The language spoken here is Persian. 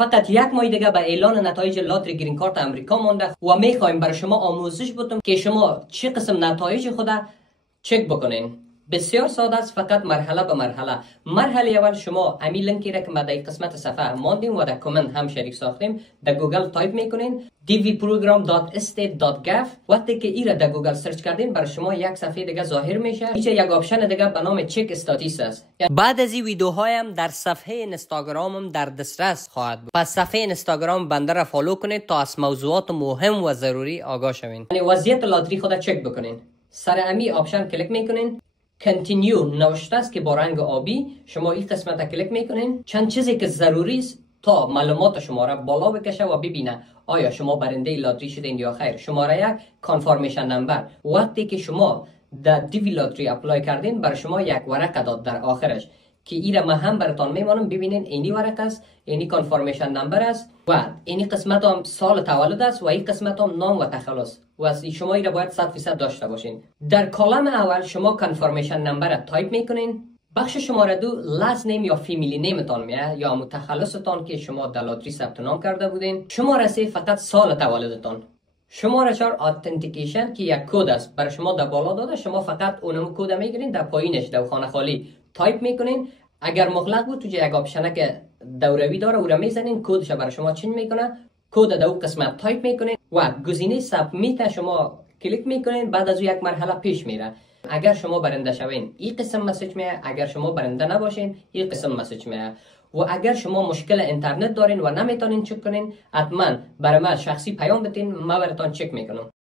فقط یک ماه دیگه به اعلان نتایج لاتری گرین کارت امریکا مانده و میخوایم برای شما آموزش بدم که شما چه قسم نتایج خود چک بکنین. بسیار ساده است، فقط مرحله به مرحله. مرحله اول شما امی لینکی را که ما در قسمت صفحه ماندیم و در کامنت هم شریک ساختیم در گوگل تایپ میکنین dvprogram.state.gov. وقتی که ای را در گوگل سرچ کردین برای شما یک صفحه دیگه ظاهر میشه. اینجا یک آپشن دیگه به نام چک استاتیس است. بعد از این ویدیوهایم در صفحه اینستاگرامم در دسترس خواهد بود. پس صفحه اینستاگرام بنده را فالو کنید تا از موضوعات مهم و ضروری آگاه شوین. یعنی وضعیت لاتری خود چک بکنین. سر امی آپشن کلیک میکنین. کنتینیو نوشته است که با رنگ آبی. شما این قسمت را کلیک میکنین. چند چیزی که ضروری است تا معلومات شما را بالا بکشه و ببینه آیا شما برنده لاتری شدین یا خیر. شماره یک کانفرمیشن نمبر. وقتی که شما در دیوی لاتری اپلای کردین برای شما یک ورقه داد در آخرش که این را من هم براتون میمانم. ببینین اینی ورقه است، اینی کانفرمیشن نمبر است و اینی قسمت هم سال تولد است و این قسمت هم نام و تخلص و شما این را باید 100% داشته باشین. در کالم اول شما کانفرمیشن نمبر را تایپ میکنین. بخش شماره دو لاست نیم یا فامیلی نیمتان میه یا متخلصتان که شما در لاتری ثبت نام کرده بودین. شماره سه فقط سال تولدتان. شماره 4 اتنتیکیشن که یک کد است برای شما در بالا داده. شما فقط اونم کد میگیرین در پایینش در خانه خالی تایپ میکنین. اگر مغلق بود تو یک آپشن که دوروی داره او را میزنین کدش برای شما چنج میکنه. کد در اون قسمت تایپ میکنین و گزینه سابمیت شما کلیک میکنین. بعد از یک مرحله پیش میره. اگر شما برنده شوین این قسم مسیج میاد، اگر شما برنده نباشین این قسم مسیج میاد. و اگر شما مشکل اینترنت دارین و نمیتونین چک کنین حتما برای من شخصی پیام بدین، من براتون چک میکنم.